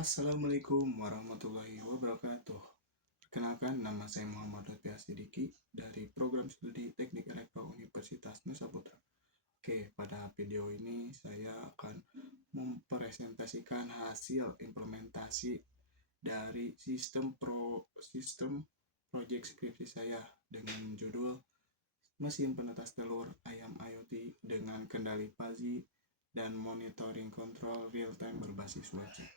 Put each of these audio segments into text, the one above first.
Assalamualaikum warahmatullahi wabarakatuh. Perkenalkan, nama saya Muhammad Lutfi Sidiki dari Program Studi Teknik Elektro Universitas Nusa Putra. Oke, pada video ini saya akan mempresentasikan hasil implementasi dari sistem project skripsi saya dengan judul Mesin Penetas Telur Ayam IoT dengan kendali Fuzzy dan monitoring kontrol real-time berbasis cuaca.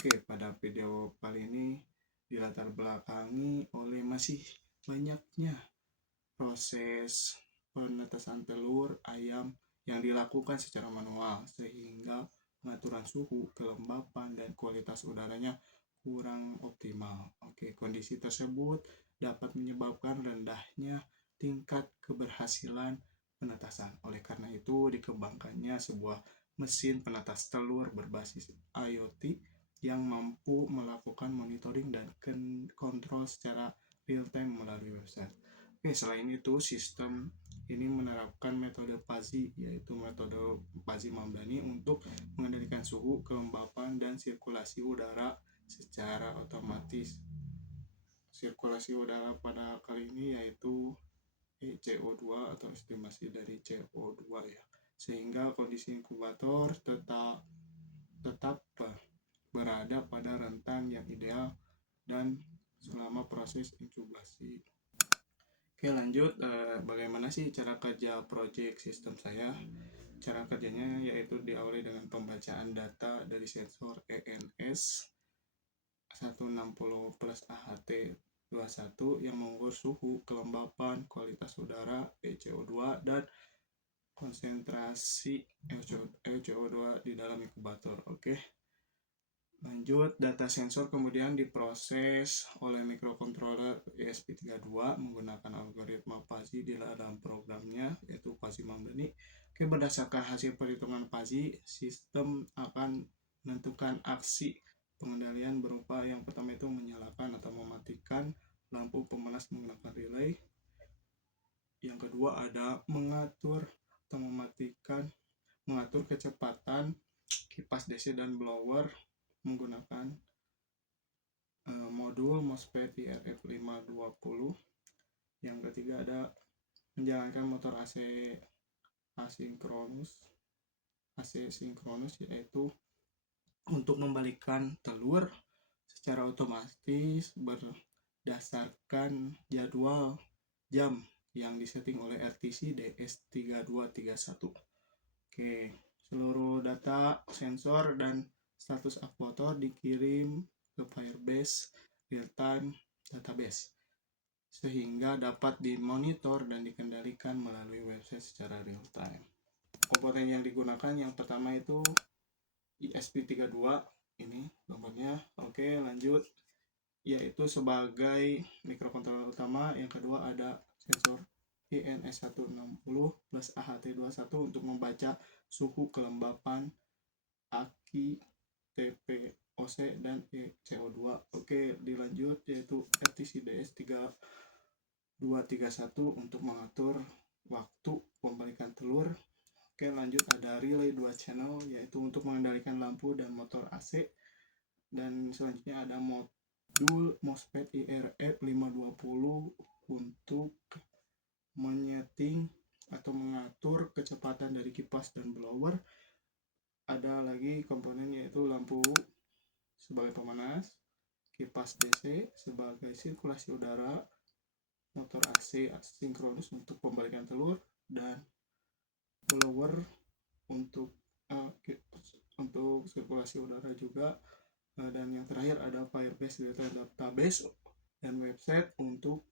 Oke, pada video kali ini dilatar belakangi oleh masih banyaknya proses penetasan telur ayam yang dilakukan secara manual sehingga pengaturan suhu, kelembapan, dan kualitas udaranya kurang optimal. Oke, kondisi tersebut dapat menyebabkan rendahnya tingkat keberhasilan penetasan. Oleh karena itu, dikembangkannya sebuah mesin penetas telur berbasis IoT yang mampu melakukan monitoring dan kontrol secara real-time melalui website. Oke, selain itu, sistem ini menerapkan metode Fuzzy, yaitu metode Fuzzy Mamdani untuk mengendalikan suhu, kelembapan, dan sirkulasi udara secara otomatis. Sirkulasi udara pada kali ini yaitu CO2 atau estimasi dari CO2 ya, sehingga kondisi inkubator tetap berada pada rentan yang ideal dan selama proses inkubasi. Oke, lanjut, bagaimana sih cara kerja project system saya? Cara kerjanya yaitu diawali dengan pembacaan data dari sensor ENS 160 plus AHT21 yang mengukur suhu, kelembapan, kualitas udara, CO2, dan konsentrasi CO2 di dalam inkubator. Oke. Lanjut, data sensor kemudian diproses oleh microcontroller ESP32 menggunakan algoritma Fuzzy di dalam programnya, yaitu Fuzzy Mamdani. Oke, berdasarkan hasil perhitungan Fuzzy, sistem akan menentukan aksi pengendalian berupa yang pertama itu menyalakan atau mematikan lampu pemanas menggunakan relay. Yang kedua ada mengatur atau mengatur kecepatan kipas DC dan blower menggunakan modul MOSFET IRF520. Yang ketiga ada menjalankan motor AC sinkronus, yaitu untuk membalikan telur secara otomatis berdasarkan jadwal jam yang disetting oleh RTC DS3231. Oke, seluruh data sensor dan status aktuator dikirim ke Firebase real-time database sehingga dapat dimonitor dan dikendalikan melalui website secara real-time. Komponen yang digunakan yang pertama itu ESP32 ini nomornya. Oke, lanjut, yaitu sebagai mikrokontroler utama. Yang kedua ada sensor ENS160 plus AHT21 untuk membaca suhu, kelembapan, aki, TPOC, dan CO2. Oke, dilanjut yaitu RTCDS3231 untuk mengatur waktu pembalikan telur. Oke, lanjut ada relay 2 channel yaitu untuk mengendalikan lampu dan motor AC. Dan selanjutnya ada modul MOSFET IRF520 untuk menyeting atau mengatur kecepatan dari kipas dan blower. Ada lagi komponen yaitu lampu sebagai pemanas, kipas DC sebagai sirkulasi udara, motor AC sinkronus untuk pembalikan telur, dan blower untuk sirkulasi udara juga. Dan yang terakhir ada Firebase database dan website untuk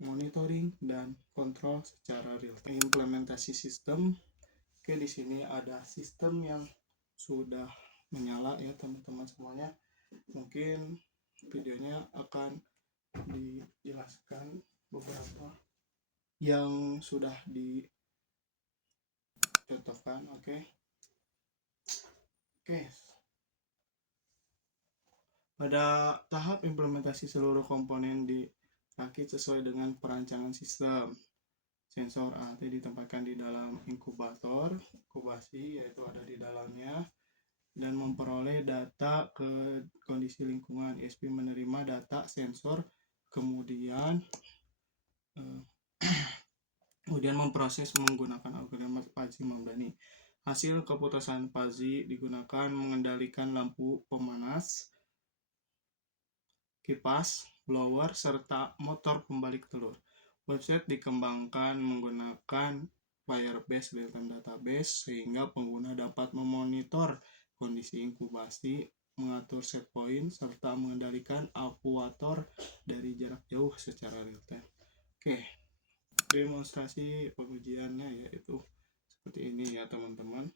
monitoring dan kontrol secara real. Implementasi sistem. Oke, di sini ada sistem yang sudah menyala ya teman-teman semuanya. Mungkin videonya akan dijelaskan beberapa yang sudah dicontohkan. Oke. Pada tahap implementasi seluruh komponen dirakit sesuai dengan perancangan sistem. Sensor AT ditempatkan di dalam inkubator inkubasi, yaitu ada di dalamnya. dan memperoleh data ke kondisi lingkungan. ESP menerima data sensor, kemudian memproses menggunakan algoritma Fuzzy Mamdani. Hasil keputusan Fuzzy digunakan mengendalikan lampu pemanas, kipas, blower, serta motor pembalik telur. Website dikembangkan menggunakan Firebase real-time database sehingga pengguna dapat memonitor kondisi inkubasi, mengatur set point, serta mengendalikan akuator dari jarak jauh secara real-time. Oke, demonstrasi pengujiannya yaitu seperti ini ya teman-teman.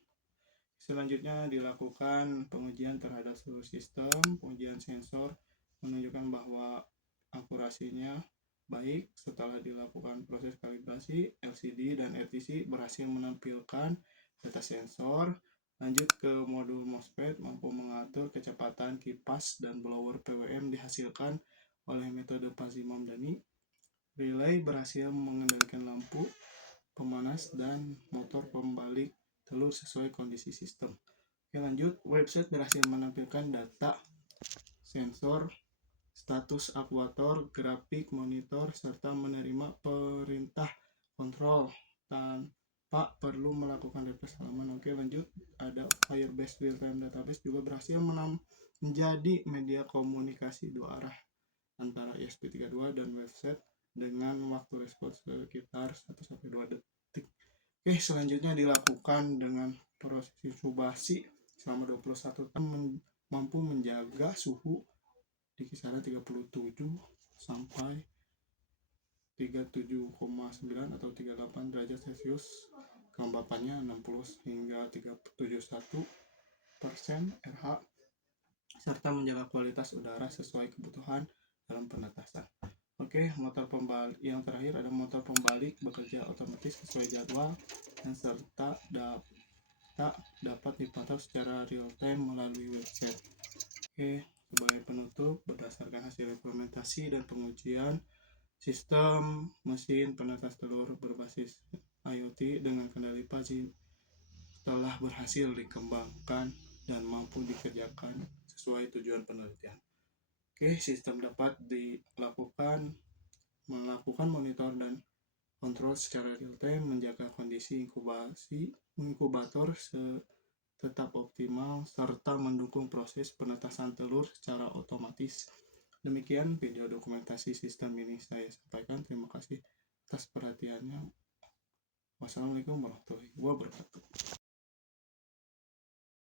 Selanjutnya dilakukan pengujian terhadap seluruh sistem. Pengujian sensor menunjukkan bahwa akurasinya baik. Setelah dilakukan proses kalibrasi, LCD dan RTC berhasil menampilkan data sensor. Lanjut ke modul MOSFET, mampu mengatur kecepatan kipas dan blower PWM dihasilkan oleh metode Fuzzy Mamdani. Relay berhasil mengendalikan lampu pemanas dan motor pembalik telur sesuai kondisi sistem. Oke, lanjut. Website berhasil menampilkan data sensor, status akuator, grafik monitor, serta menerima perintah kontrol tanpa perlu melakukan refresh halaman. Oke, lanjut. Ada Firebase real-time database juga berhasil menjadi media komunikasi dua arah antara ESP32 dan website dengan waktu respons sekitar 1-2 detik. Oke, selanjutnya dilakukan dengan proses inkubasi selama 21 tahun, mampu menjaga suhu di kisaran 37 sampai 37,9 atau 38 derajat Celcius. Kelembapannya 60 hingga 71% RH, serta menjaga kualitas udara sesuai kebutuhan dalam penetasan. Oke, motor pembalik yang terakhir ada motor pembalik bekerja otomatis sesuai jadwal dan serta dapat dipantau secara real time melalui website. Oke, sebagai penutup, berdasarkan hasil implementasi dan pengujian sistem mesin penetas telur berbasis IoT dengan kendali Fuzzy telah berhasil dikembangkan dan mampu dikerjakan sesuai tujuan penelitian. Oke, sistem dapat melakukan monitor dan kontrol secara real time, menjaga kondisi inkubator tetap optimal, serta mendukung proses penetasan telur secara otomatis. Demikian video dokumentasi sistem ini saya sampaikan. Terima kasih atas perhatiannya. Wassalamualaikum warahmatullahi wabarakatuh.